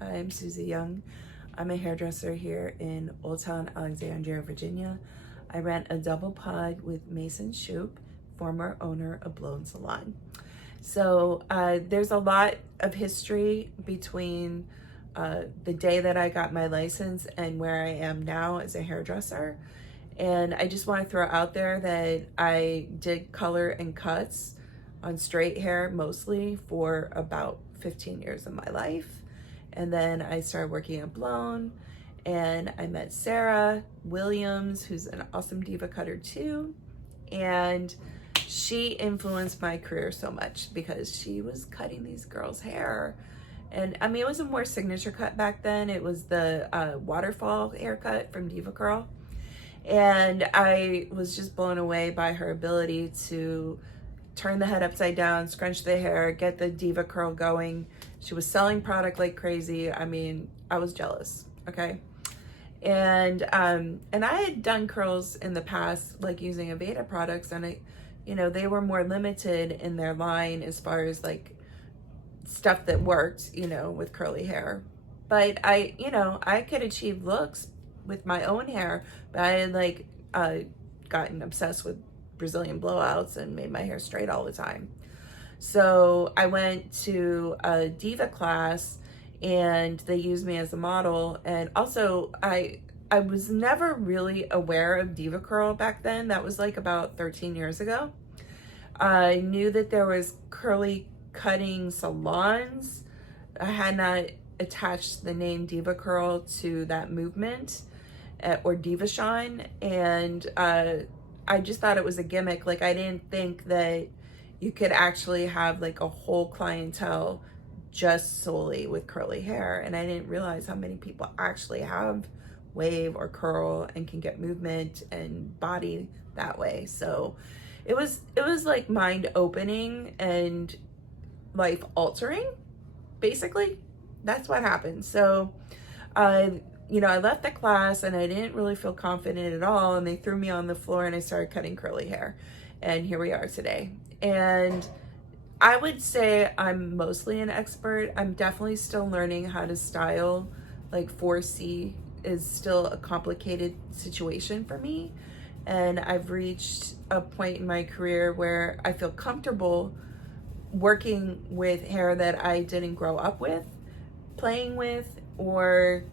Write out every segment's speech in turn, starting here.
I'm Susie Young. I'm a hairdresser here in Old Town Alexandria, Virginia. I rent a double pod with Mason Shoop, former owner of Blown Salon. So there's a lot of history between the day that I got my license and where I am now as a hairdresser. And I just want to throw out there that I did color and cuts on straight hair mostly for about 15 years of my life. And then I started working at Blown, and I met Sarah Williams, who's an awesome diva cutter too. And she influenced my career so much because she was cutting these girls' hair. And I mean, it was a more signature cut back then. It was the waterfall haircut from Diva Curl. And I was just blown away by her ability to turn the head upside down, scrunch the hair, get the diva curl going. She was selling product like crazy. I mean, I was jealous, okay? And I had done curls in the past, like using Aveda products, and they were more limited in their line as far as like stuff that worked, with curly hair. But I could achieve looks with my own hair, but I had gotten obsessed with Brazilian blowouts and made my hair straight all the time. So I went to a diva class and they used me as a model. And also I was never really aware of diva curl back then. That was like about 13 years ago. I knew that there was curly cutting salons. I had not attached the name diva curl to that movement or diva shine, and I just thought it was a gimmick. Like, I didn't think that you could actually have like a whole clientele just solely with curly hair. And I didn't realize how many people actually have wave or curl and can get movement and body that way. So it was like mind opening and life altering, basically. That's what happened. So I left the class and I didn't really feel confident at all, and they threw me on the floor and I started cutting curly hair, and here we are today. And I would say I'm mostly an expert. I'm definitely still learning how to style. Like 4C is still a complicated situation for me, and I've reached a point in my career where I feel comfortable working with hair that I didn't grow up with, playing with, or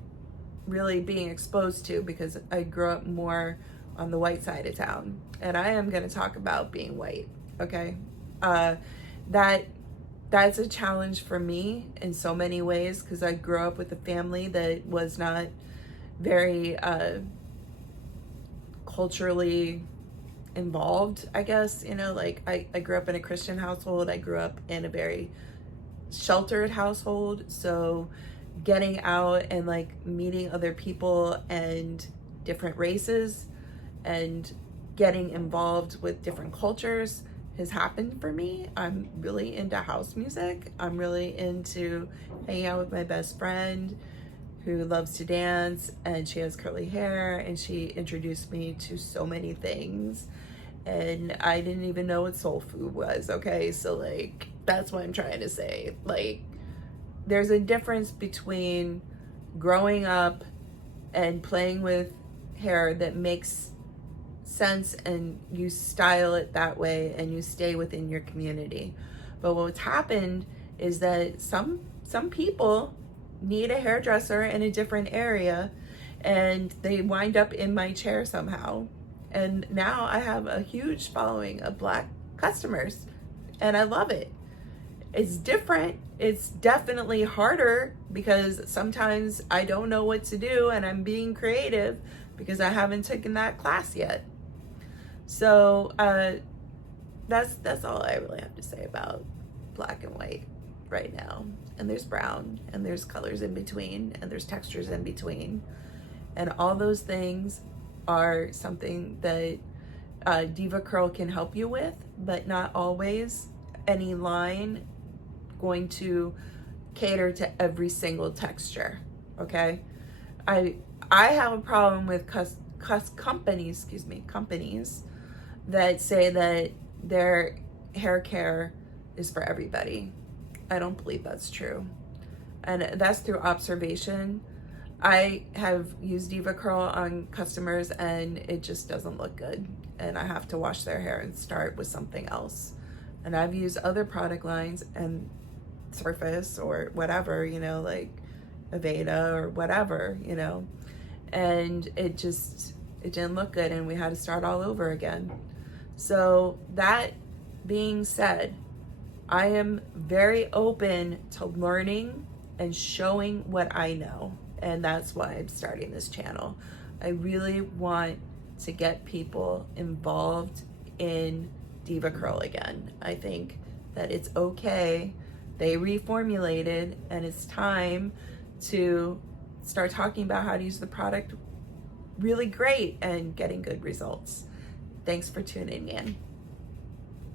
really being exposed to, because I grew up more on the white side of town. And I am going to talk about being white, okay? That's a challenge for me in so many ways, because I grew up with a family that was not very culturally involved, I guess. I grew up in a Christian household. I grew up in a very sheltered household. So getting out and like meeting other people and different races and getting involved with different cultures has happened for me. I'm really into house music. I'm really into hanging out with my best friend who loves to dance, and she has curly hair, and she introduced me to so many things, and I didn't even know what soul food was, okay? So like, that's what I'm trying to say. Like, there's a difference between growing up and playing with hair that makes sense and you style it that way and you stay within your community. But what's happened is that some people need a hairdresser in a different area, and they wind up in my chair somehow. And now I have a huge following of Black customers, and I love it. It's different. It's definitely harder because sometimes I don't know what to do and I'm being creative because I haven't taken that class yet. So that's all I really have to say about black and white right now. And there's brown, and there's colors in between, and there's textures in between. And all those things are something that Diva Curl can help you with, but not always any line going to cater to every single texture, okay? I have a problem with companies that say that their hair care is for everybody. I don't believe that's true. and that's through observation. I have used DEVA curl on customers and it just doesn't look good, and I have to wash their hair and start with something else. And I've used other product lines and Surface or whatever, you know, like Aveda or whatever, you know, and it didn't look good, and we had to start all over again. So that being said, I am very open to learning and showing what I know, and that's why I'm starting this channel. I really want to get people involved in DEVA curl again. I think that it's okay. They reformulated, and it's time to start talking about how to use the product really great and getting good results. Thanks for tuning in.